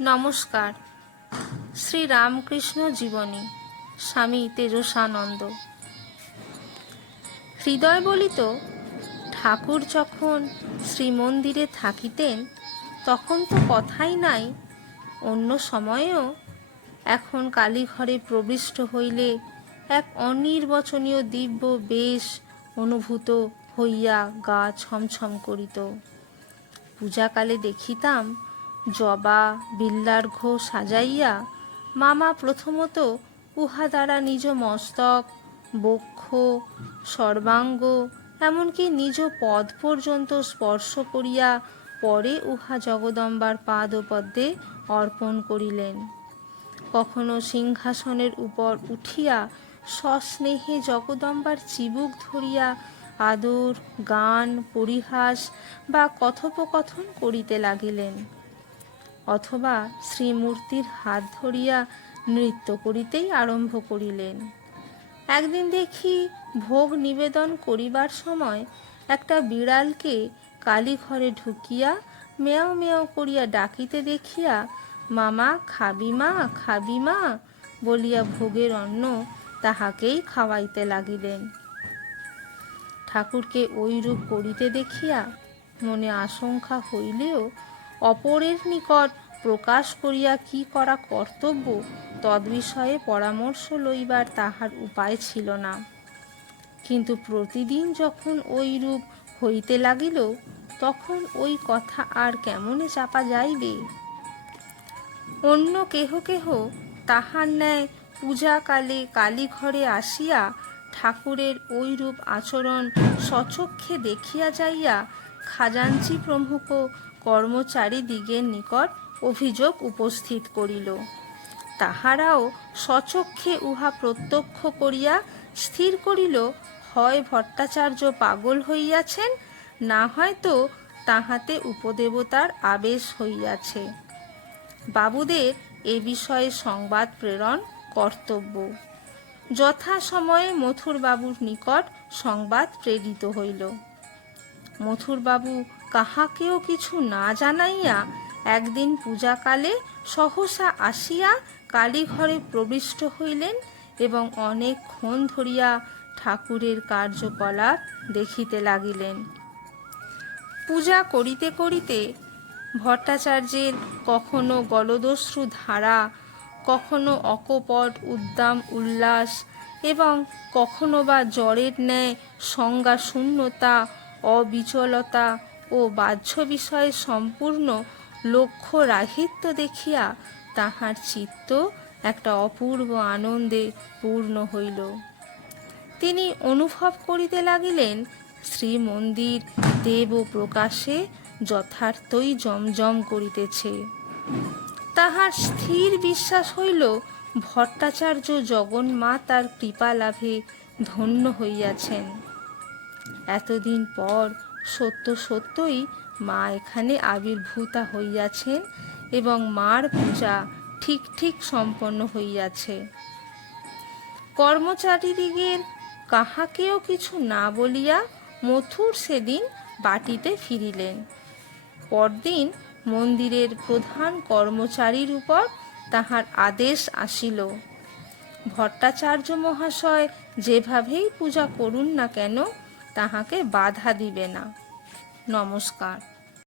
নমস্কার। শ্রী রামকৃষ্ণ জীবনী, স্বামী তেজসানন্দ। হৃদয় বলিত, ঠাকুর যখন শ্রীমন্দিরে থাকিতেন তখন তো কথাই নাই, অন্য সময়েও এখন কালীঘরে প্রবিষ্ট হইলে এক অনির্বচনীয় দিব্য বেশ অনুভূত হইয়া গা ছমছম করিত। পূজাকালে দেখিতাম জবা বিল্লার্ঘ সাজাইয়া মামা প্রথমত উহা দ্বারা নিজ মস্তক, বক্ষ, সর্বাঙ্গ এমনকি নিজ পদ পর্যন্ত স্পর্শ করিয়া পরে উহা জগদম্বার পাদপদ্মে অর্পণ করিলেন। কখনো সিংহাসনের উপর উঠিয়া সস্নেহে জগদম্বার চিবুক ধরিয়া আদর, গান, পরিহাস বা কথোপকথন করিতে লাগিলেন, অথবা শ্রীমূর্তির হাত ধরিয়া নৃত্য করিতেই আরম্ভ করিলেন। একদিন দেখি ভোগ নিবেদন করিবার সময় একটা বিড়ালকে কালীঘরে ঢুকিয়া মেয়াও মেয়াও করিয়া ডাকিতে দেখিয়া মামা খাবি মা, খাবি মা বলিয়া ভোগের অন্ন তাহাকেই খাওয়াইতে লাগিলেন। ঠাকুরকে ঐরূপ করিতে দেখিয়া মনে আশঙ্কা হইলেও অপরের নিকট প্রকাশ করিয়া কি করা কর্তব্য তদ্বিষয়ে পরামর্শ লইবার তাহার উপায় ছিল না। কিন্তু প্রতিদিন যখন ঐরূপ হইতে লাগিল তখন ওই কথা আর কেমনে চাপা যাইবে? অন্য কেহ কেহ তাহার ন্যায় পূজাকালে কালীঘরে আসিয়া ঠাকুরের ঐরূপ আচরণ স্বচক্ষে দেখিয়া যাইয়া খাজাঞ্চি প্রমুখ কর্মচারীদিগের নিকট অভিযোগ উপস্থিত করিল। তাহারাও স্বচক্ষে উহা প্রত্যক্ষ করিয়া স্থির করিল, হয় ভট্টাচার্য পাগল হইয়াছেন, না হয়তো তাহাতে উপদেবতার আবেশ হইয়াছে। বাবুদের এ বিষয়ে সংবাদ প্রেরণ কর্তব্য। যথাসময়ে মথুরবাবুর নিকট সংবাদ প্রেরিত হইল। মথুরবাবু কাহাকেও কিছু না জানাইয়া একদিন পূজাকালে সহসা আসিয়া কালীঘরে প্রবিষ্ট হইলেন এবং অনেকক্ষণ ধরিয়া ঠাকুরের কার্যকলাপ দেখিতে লাগিলেন। পূজা করিতে করিতে ভট্টাচার্যের কখনো গলদস্রু ধারা, কখনো অকপট উদ্দাম উল্লাস এবং কখনো বা জ্বরের ন্যায় সংজ্ঞা শূন্যতা, অবিচলতা ও বাহ্য বিষয়ে সম্পূর্ণ লক্ষ্য রাহিত্য দেখিয়া তাহার চিত্ত একটা অপূর্ব আনন্দে পূর্ণ হইল। তিনি অনুভব করিতে লাগিলেন শ্রীমন্দির দেব প্রকাশে যথার্থই জমজম করিতেছে। তাহার স্থির বিশ্বাস হইল ভট্টাচার্য জগন্মাতার কৃপা লাভে ধন্য হইয়াছেন। এতদিন পর সত্য সত্যই মা এখানে আবির্ভূতা হইয়াছেন এবং মার পূজা ঠিক ঠিক সম্পন্ন হইয়াছে। কর্মচারীদিগের কাহাকেও কিছু না বলিয়া মথুর সেদিন বাটিতে ফিরিলেন। পরদিন মন্দিরের প্রধান কর্মচারীর উপর তাহার আদেশ আসিল, ভট্টাচার্য মহাশয় যেভাবেই পূজা করুন না কেন তাহাকে বাধা দিবে না। নমস্কার।